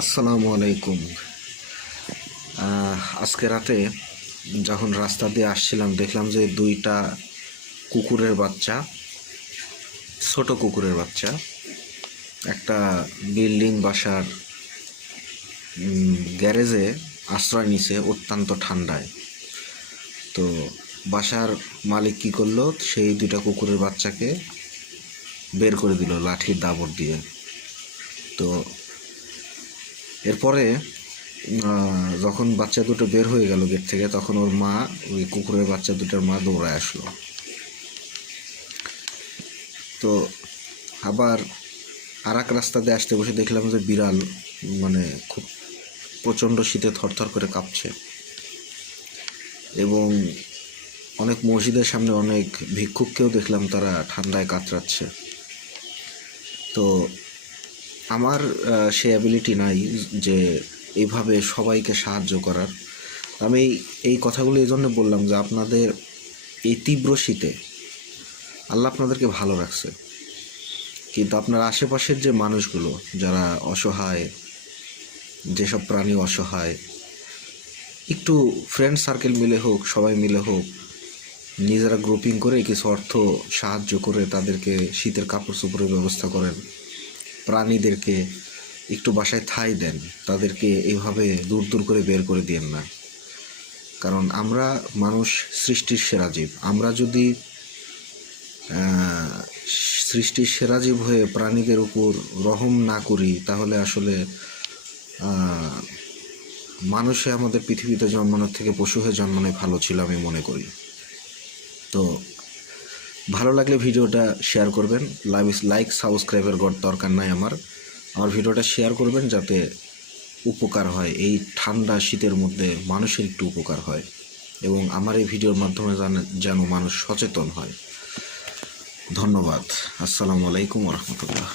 আসসালামু আলাইকুম। আজকে রাতে যখন রাস্তা দিয়ে আসছিলাম দেখলাম যে দুইটা কুকুরের বাচ্চা, ছোট কুকুরের বাচ্চা একটা বিল্ডিং বাসার গ্যারেজে আশ্রয় নিছে অত্যন্ত ঠান্ডায়। তো বাসার মালিক কী করলো, সেই দুইটা কুকুরের বাচ্চাকে বের করে দিল লাঠির দাবড় দিয়ে। তো এরপরে যখন বাচ্চা দুটো বের হয়ে গেল গেট থেকে, তখন ওর মা, ওই কুকুরের বাচ্চা দুটোর মা দৌড়ায় আসলো। তো আবার আর এক রাস্তা দিয়ে আসতে বসে দেখলাম যে বিড়াল খুব প্রচণ্ড শীতে থরথর করে কাঁপছে, এবং অনেক মসজিদের সামনে অনেক ভিক্ষুককেও দেখলাম তারা ঠান্ডায় কাতরাচ্ছে। তো আমার সে অ্যাবিলিটি নাই যে এইভাবে সবাইকে সাহায্য করার। আমি এই কথাগুলো এই জন্য বললাম যে আপনাদের এই তীব্র শীতে আল্লাহ আপনাদেরকে ভালো রাখছে, কিন্তু আপনার আশেপাশের যে মানুষগুলো যারা অসহায়, যেসব প্রাণী অসহায়, একটু ফ্রেন্ড সার্কেল মিলে হোক, সবাই মিলে হোক, নিজেরা গ্রুপিং করে কিছু অর্থ সাহায্য করে তাদেরকে শীতের কাপড় চোপড়ের ব্যবস্থা করেন। প্রাণীদেরকে একটু বাসায় ঠাঁই দেন, তাদেরকে এইভাবে দূর দূর করে বের করে দিয়েন না। কারণ আমরা মানুষ সৃষ্টির সেরা জীব, আমরা যদি সৃষ্টির সেরা জীব হয়ে প্রাণীদের উপর রহম না করি, তাহলে আসলে মানুষে আমাদের পৃথিবীতে জন্মানোর থেকে পশু হয়ে জন্মানোই ভালো ছিল আমি মনে করি। তো ভালো লাগলে ভিডিওটা শেয়ার করবেন। লাইক সাবস্ক্রাইবের দরকার নাই আমার ভিডিওটা শেয়ার করবেন যাতে উপকার হয়, এই ঠান্ডা শীতের মধ্যে মানুষের একটু উপকার হয়, এবং আমার এই ভিডিওর মাধ্যমে যেন মানুষ সচেতন হয়। ধন্যবাদ। আসসালামু আলাইকুম ওয়া রাহমাতুল্লাহ।